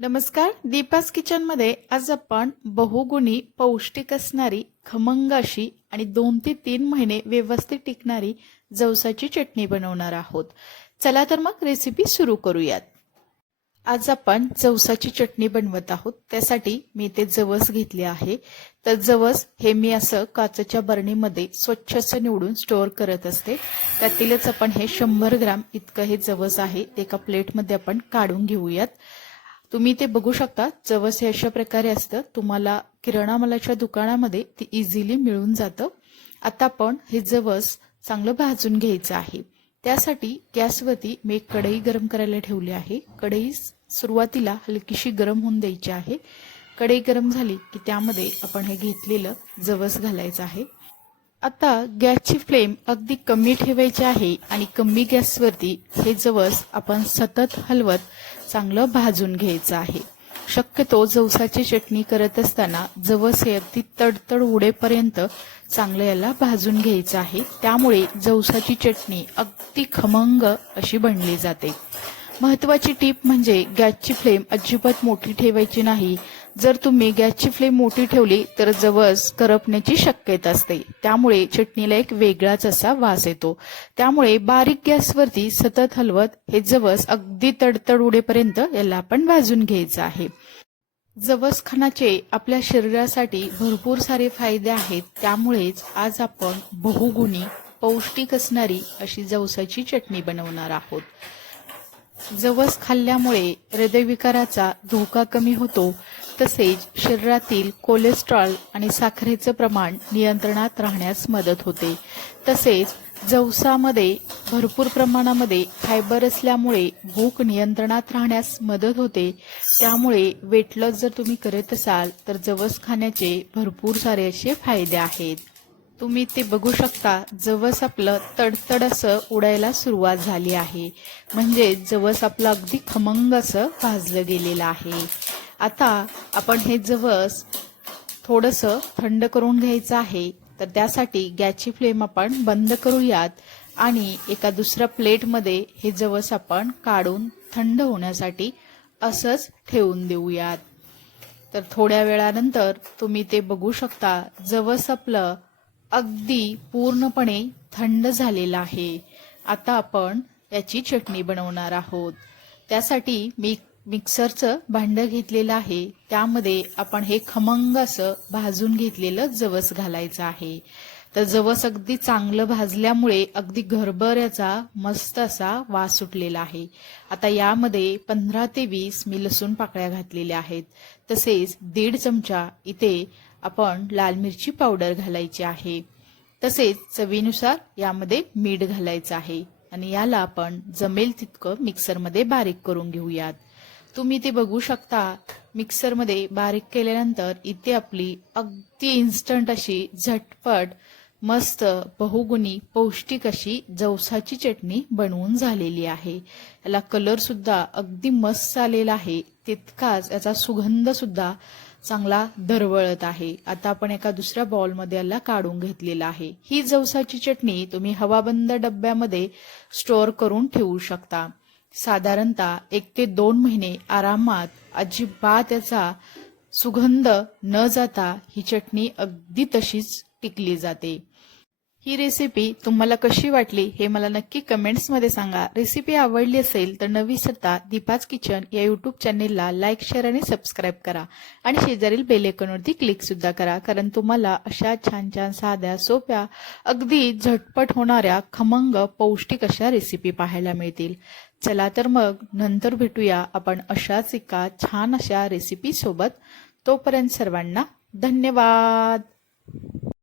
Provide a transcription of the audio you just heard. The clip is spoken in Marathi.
नमस्कार. दीपास किचनमध्ये आज आपण बहुगुणी पौष्टिक असणारी खमंग अशी आणि दोन ते तीन महिने व्यवस्थित टिकणारी जवसाची चटणी बनवणार आहोत. चला तर मग रेसिपी सुरू करूयात. आज आपण जवसाची चटणी बनवत आहोत. त्यासाठी मी ते जवस घेतले आहे. तर जवस हे मी असं काचेच्या बरणीमध्ये स्वच्छ असं निवडून स्टोअर करत असते. त्यातीलच आपण हे शंभर ग्राम इतकं हे जवस आहे. ते एका प्लेटमध्ये आपण काढून घेऊयात. तुम्ही ते बघू शकता. जवस हे अशा प्रकारे असतं. तुम्हाला किराणा मालाच्या दुकानामध्ये ते इझिली मिळून जातं. आता आपण हे जवस चांगलं भाजून घ्यायचं आहे. त्यासाठी गॅसवरती मी एक कढई गरम करायला ठेवली आहे. कढई सुरुवातीला हलकीशी गरम होऊन द्यायची आहे. कढई गरम झाली की त्यामध्ये आपण हे घेतलेलं जवस घालायचं आहे. आता गॅसची फ्लेम अगदी कमी ठेवायची आहे आणि कमी गॅसवरती हे जवस आपण सतत हलवत चांगलं भाजून घ्यायचं आहे. शक्यतो जवसाची चटणी करत असताना जवस हे अगदी तडतड उडेपर्यंत चांगलं याला भाजून घ्यायचं आहे. त्यामुळे जवसाची चटणी अगदी खमंग अशी बनली जाते. महत्वाची टीप म्हणजे गॅसची फ्लेम अजिबात मोठी ठेवायची नाही. जर तुम्ही गॅसची फ्लेम मोठी ठेवली तर जवस करपण्याची शक्यता असते. त्यामुळे चटणीला एक वेगळाच असा वास येतो. त्यामुळे बारीक गॅसवरती सतत हलवत हे जवस अगदी तडतड उडेपर्यंत याला आपण भाजून घ्यायचं आहे. जवस आपल्या शरीरासाठी भरपूर सारे फायदे आहेत. त्यामुळेच आज आपण बहुगुणी पौष्टिक असणारी अशी जवसाची चटणी बनवणार आहोत. जवस खाल्ल्यामुळे हृदयविकाराचा धोका कमी होतो. तसेच शरीरातील कोलेस्ट्रॉल आणि साखरेचं प्रमाण नियंत्रणात राहण्यास मदत होते. तसेच जवसामध्ये भरपूर प्रमाणामध्ये फायबर असल्यामुळे भूक नियंत्रणात राहण्यास मदत होते. त्यामुळे वेट लॉस जर तुम्ही करत असाल तर जवस खाण्याचे भरपूर सारे असे फायदे आहेत. तुम्ही ते बघू शकता जवस आपलं तडतड असं उडायला सुरुवात झाली आहे. म्हणजे जवस आपलं अगदी खमंग असं भाजलं गेलेलं आहे. आता आपण हे जवस थोडंसं थंड करून घ्यायचं आहे. तर त्यासाठी गॅसची फ्लेम आपण बंद करूयात आणि एका दुसऱ्या प्लेटमध्ये हे जवस आपण काढून थंड होण्यासाठी असंच ठेवून देऊयात. तर थोड्या वेळानंतर तुम्ही ते बघू शकता जवस आपलं अगदी पूर्णपणे थंड झालेलं आहे. आता आपण याची चटणी बनवणार आहोत. त्यासाठी मी मिक्सरचं भांडं घेतलेलं आहे. त्यामध्ये आपण हे खमंग असं भाजून घेतलेलं जवस घालायचं आहे. तर जवस अगदी चांगलं भाजल्यामुळे अगदी घरबऱ्याचा मस्त असा वास सुटलेला आहे. आता यामध्ये पंधरा ते वीस मी लसूण पाकळ्या घातलेल्या आहेत. तसेच दीड चमचा इथे आपण लाल मिरची पावडर घालायची आहे. तसेच चवीनुसार यामध्ये मीठ घालायचं आहे. आणि याला आपण जमेल तितकं मिक्सरमध्ये बारीक करून घेऊयात. तुम्ही ते बघू शकता. मिक्सरमध्ये बारीक केल्यानंतर इथे आपली अगदी इन्स्टंट अशी झटपट मस्त बहुगुणी पौष्टिक अशी जवसाची चटणी बनवून झालेली आहे. याला कलर सुद्धा अगदी मस्त आलेला आहे. तितकाच याचा सुगंध सुद्धा चांगला दरवळत आहे. आता आपण एका दुसऱ्या बॉलमध्ये याला काढून घेतलेला आहे. ही जवसाची चटणी तुम्ही हवाबंद डब्यामध्ये स्टोअर करून ठेवू शकता. साधारणतः एक ते दोन महिने आरामात अजिबात याचा सुगंध न जाता ही चटणी अगदी तशीच टिकली जाते. ही रेसिपी तुम्हाला कशी वाटली हे मला नक्की कमेंट्समध्ये सांगा. रेसिपी आवडली असेल तर नवी सत्ता दीपाज किचन या यूट्यूब चॅनेलला लाईक शेअर आणि सबस्क्राईब करा. आणि शेजारील बेलेकनवरती क्लिकसुद्धा करा कारण तुम्हाला अशा छान छान साध्या सोप्या अगदी झटपट होणाऱ्या खमंग पौष्टिक अशा रेसिपी पाहायला मिळतील. चला तर मग नंतर भेटूया आपण अशाच एका छान अशा रेसिपी सोबत. तोपर्यंत सर्वांना धन्यवाद.